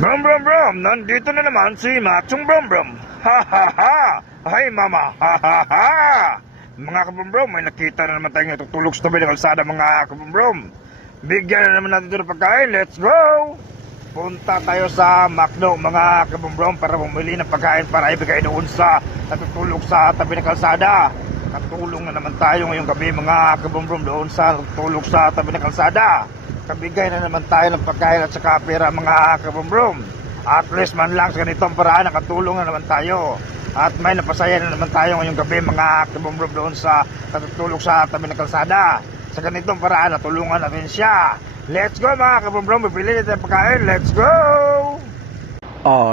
Brum brum brum, nandito na naman si Machong Brum Brum. Ha ha ha! Ay mama, ha ha ha! Mga kabrum brum, may nakita na naman tayong natutulog sa tabi ng kalsada mga kabrum brum. Bigyan na naman natin ito ng pagkain, let's go! Punta tayo sa McDo mga kabrum brum para bumili ng pagkain para ibigay doon sa natutulog sa tabi ng kalsada. Katulong na naman tayo ngayong gabi mga kabrum brum doon sa natutulog sa tabi ng kalsada. Kabigay na naman tayo ng pagkain at saka pera mga kabrum-brum. At least man lang sa ganitong paraan nakatulong na naman tayo. At may napasaya na naman tayo ngayong gabi mga kabrum-brum doon sa natutulog sa tabi ng kalsada. Sa ganitong paraan natulungan natin siya. Let's go mga kabrum-brum, bibili natin ng pagkain, let's go!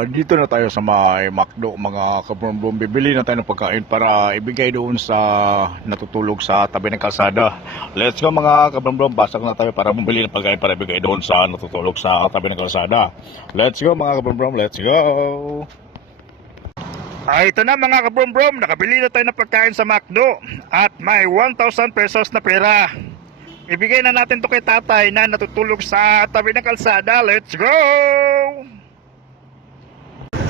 Dito na tayo sa may McDo mga kabrum-brum. Bibili na tayo ng pagkain para ibigay doon sa natutulog sa tabi ng kalsada. Let's go mga kabrum-brum. Basak na tayo para bumili ng pagkain para ibigay doon sa natutulog sa tabi ng kalsada. Let's go mga kabrum-brum. Let's go! Ito na mga kabrum-brum, nakabili na tayo ng pagkain sa McDo. At may 1,000 pesos na pera. Ibigay na natin to kay tatay na natutulog sa tabi ng kalsada. Let's go!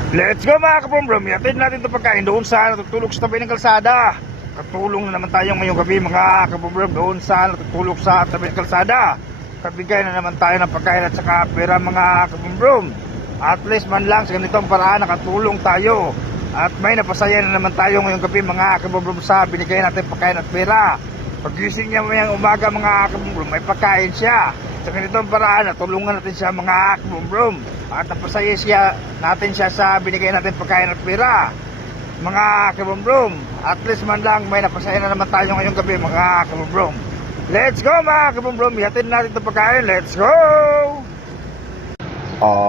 Let's go mga kabrum-brum, iatid natin ito pagkain doon sa natutulog sa tabi ng kalsada. Katulong na naman tayo ngayong gabi mga kabrum-brum doon sa natutulog sa tabi ng kalsada. Kabigay na naman tayo ng pagkain at saka pera mga kabrum-brum. At least man lang sa ganitong paraan nakatulong tayo. At may napasaya na naman tayo ngayong gabi mga kabrum-brum sa binigay natin pagkain at pera. Pagising niya mayang umaga mga kabrum-brum, may pagkain siya. Sa ganitong paraan natulungan natin siya mga kabrum-brum. At napasaya natin siya sa binigay natin pagkain at pera mga kabrum-brum. At least man lang may napasaya na naman tayo ngayong gabi mga kabrum-brum. Let's go mga kabrum-brum, ihatid natin itong pagkain, let's go!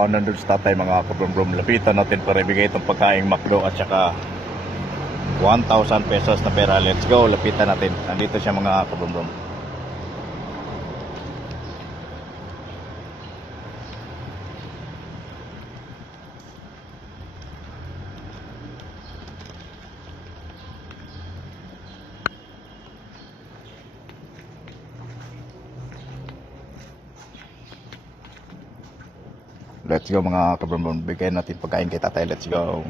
Nandun sa tatay mga kabrum-brum. Lapitan natin para ibigay itong pagkain McDo at saka 1,000 pesos na pera. Let's go, lapitan natin. Nandito siya mga kabrum-brum. Let's go mga kabrum-brum. Bigyan natin pagkain kay tatay. Let's go.